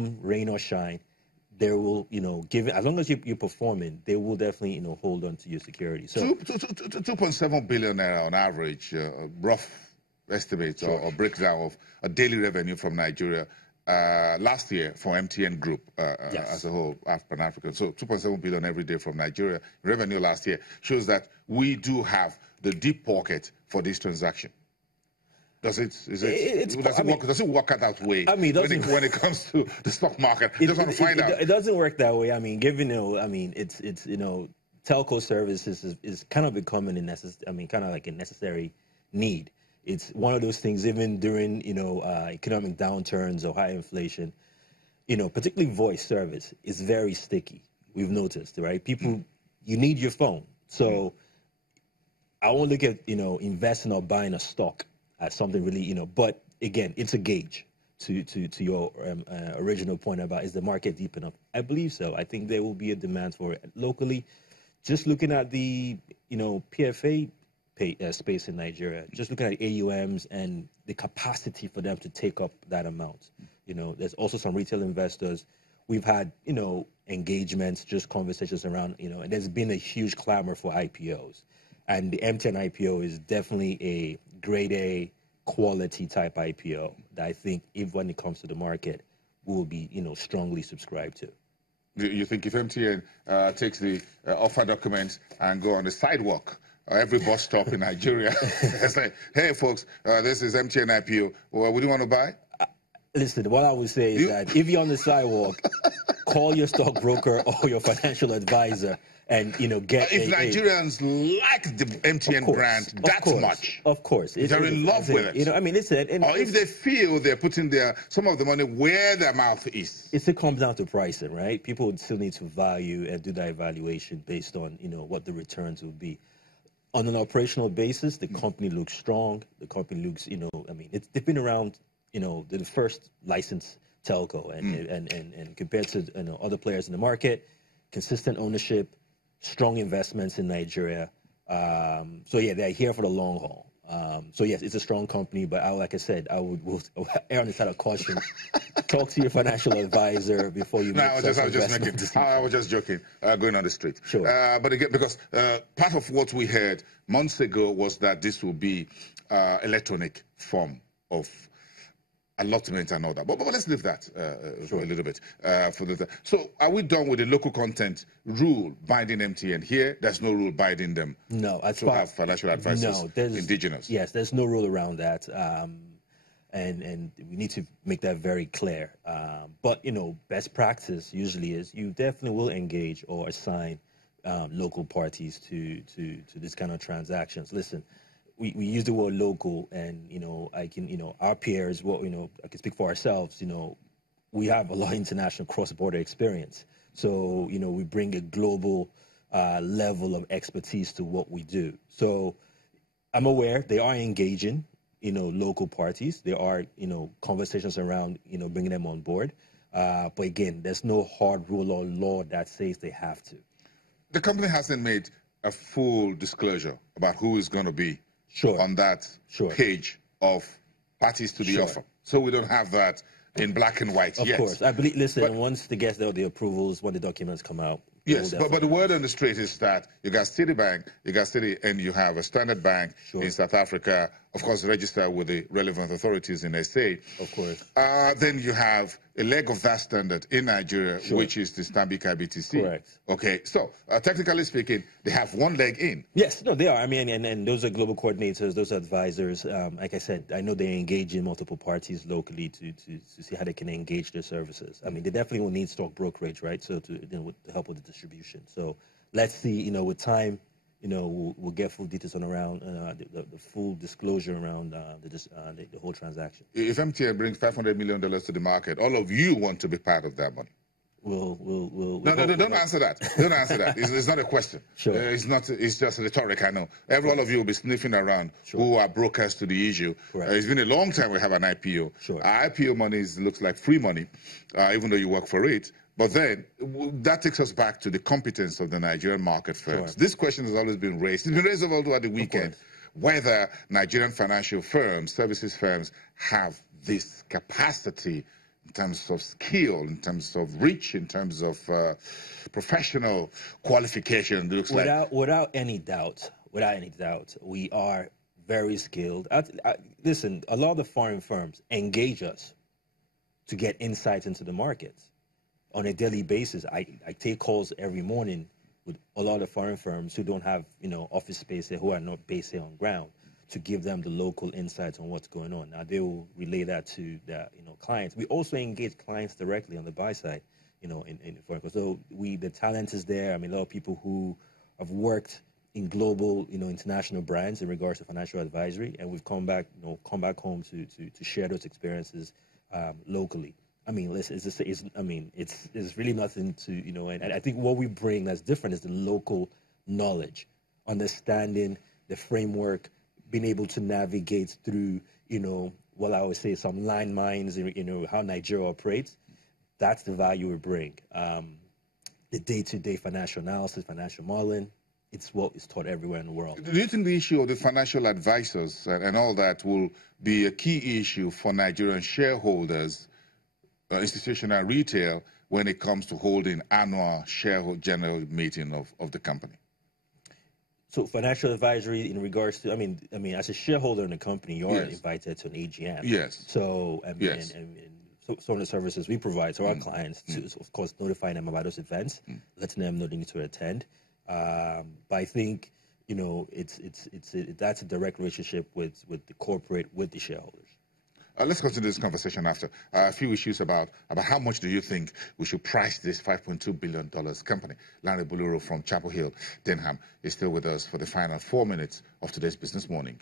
rain or shine, they will, give it, as long as you're performing, they will definitely, hold on to your security. So 2.7 billion naira on average, rough estimates sure. or breakdown of a daily revenue from Nigeria last year for MTN Group Yes. as a whole, Pan-African. So 2.7 billion every day from Nigeria. Revenue last year shows that we do have the deep pocket for this transaction. Does it work out that way? I mean, when it comes to the stock market, just want to find out. It doesn't work that way. I mean, it's telco services is kind of becoming kind of like a necessary need. It's one of those things, even during economic downturns or high inflation. Particularly voice service is very sticky. We've noticed, right? People, you need your phone, so I won't look at investing or buying a stock as something really, but again, it's a gauge to your original point about, is the market deep enough? I believe so. I think there will be a demand for it locally. Just looking at the PFA space in Nigeria, just looking at AUMs and the capacity for them to take up that amount. There's also some retail investors. We've had engagements, just conversations around, and there's been a huge clamor for IPOs. And the MTN IPO is definitely a grade A quality type IPO that I think, when it comes to the market, will be strongly subscribed to. You think if MTN takes the offer documents and go on the sidewalk, every bus stop in Nigeria, it's like, hey folks, this is MTN IPO. Well, would you want to buy? Listen, what I would say is that if you're on the sidewalk, call your stockbroker or your financial advisor and get. If Nigerians like the MTN brand that much, of course, they're in love with it. Or if they feel they're putting some of the money where their mouth is. It comes down to pricing, right? People would still need to value and do that evaluation based on what the returns will be. On an operational basis, the company looks strong. The company looks, they've been around. The first licensed telco, and compared to other players in the market, consistent ownership, strong investments in Nigeria. So yeah, they're here for the long haul. So yes, it's a strong company, but like I said, I will err on the side of caution. Talk to your financial advisor before you make such investment decisions. I was just joking, going on the street. Sure. But again, because part of what we heard months ago was that this will be electronic form of allotment and all that. But let's leave that for a little bit. So are we done with the local content rule binding MTN here? There's no rule binding them to have financial advisors indigenous? Yes, there's no rule around that. And we need to make that very clear. But, best practice usually is you definitely will engage or assign local parties to this kind of transactions. Listen, we use the word local, and I can our peers, I can speak for ourselves. We have a lot of international cross-border experience, so we bring a global level of expertise to what we do. So I'm aware they are engaging local parties. There are conversations around bringing them on board, but again, there's no hard rule or law that says they have to. The company hasn't made a full disclosure about who is going to be on that page of parties to the offer. So we don't have that in black and white yet. Of course. I believe, once they get the approvals, when the documents come out. Yes, but the word on the street is that you got Citibank, you got Citi, and you have a Standard Bank in South Africa, of course, registered with the relevant authorities in SA. Of course. Then you have a leg of that standard in Nigeria, which is the Stanbic IBTC. Correct. Okay, so technically speaking, they have one leg in. Yes, no, they are. I mean, and those are global coordinators, those are advisors. Like I said, I know they engage in multiple parties locally to see how they can engage their services. I mean, they definitely will need stock brokerage, right? So to help with the distribution. So let's see, with time, we'll get full details around the full disclosure around the whole transaction. If MTN brings $500 million to the market, all of you want to be part of that money. We'll don't answer that. Don't answer that. It's not a question. Sure. It's just rhetoric, I know. All of you will be sniffing around who are brokers to the issue. It's been a long time we have an IPO. Our IPO money looks like free money, even though you work for it. But then that takes us back to the competence of the Nigerian market firms. This question has always been raised. It's been raised all over the weekend, whether Nigerian financial firms, services firms, have this capacity in terms of skill, in terms of reach, in terms of professional qualification. It looks without any doubt, we are very skilled. Listen, a lot of the foreign firms engage us to get insights into the markets on a daily basis. I take calls every morning with a lot of foreign firms who don't have, office space here, who are not based here on ground, to give them the local insights on what's going on. Now, they will relay that to their, clients. We also engage clients directly on the buy side, in foreign. So the talent is there. I mean, a lot of people who have worked in global, international brands in regards to financial advisory, and we've come back home to share those experiences locally. I mean, listen, it's really nothing to, and I think what we bring that's different is the local knowledge, understanding the framework, being able to navigate through, what I would say, some landmines, how Nigeria operates. That's the value we bring. The day-to-day financial analysis, financial modeling, it's what is taught everywhere in the world. Do you think the issue of the financial advisors and all that will be a key issue for Nigerian shareholders, institutional retail, when it comes to holding annual shareholder general meeting of the company? So financial advisory in regards to, I mean, as a shareholder in the company, you're invited to an AGM. Yes. So, and some of the services we provide to our clients, to, of course, notify them about those events, letting them know they need to attend. But I think, that's a direct relationship with the corporate, with the shareholders. Let's continue this conversation after. A few issues about how much do you think we should price this $5.2 billion company. Larry Buluro from Chapel Hill, Denham, is still with us for the final 4 minutes of today's Business Morning.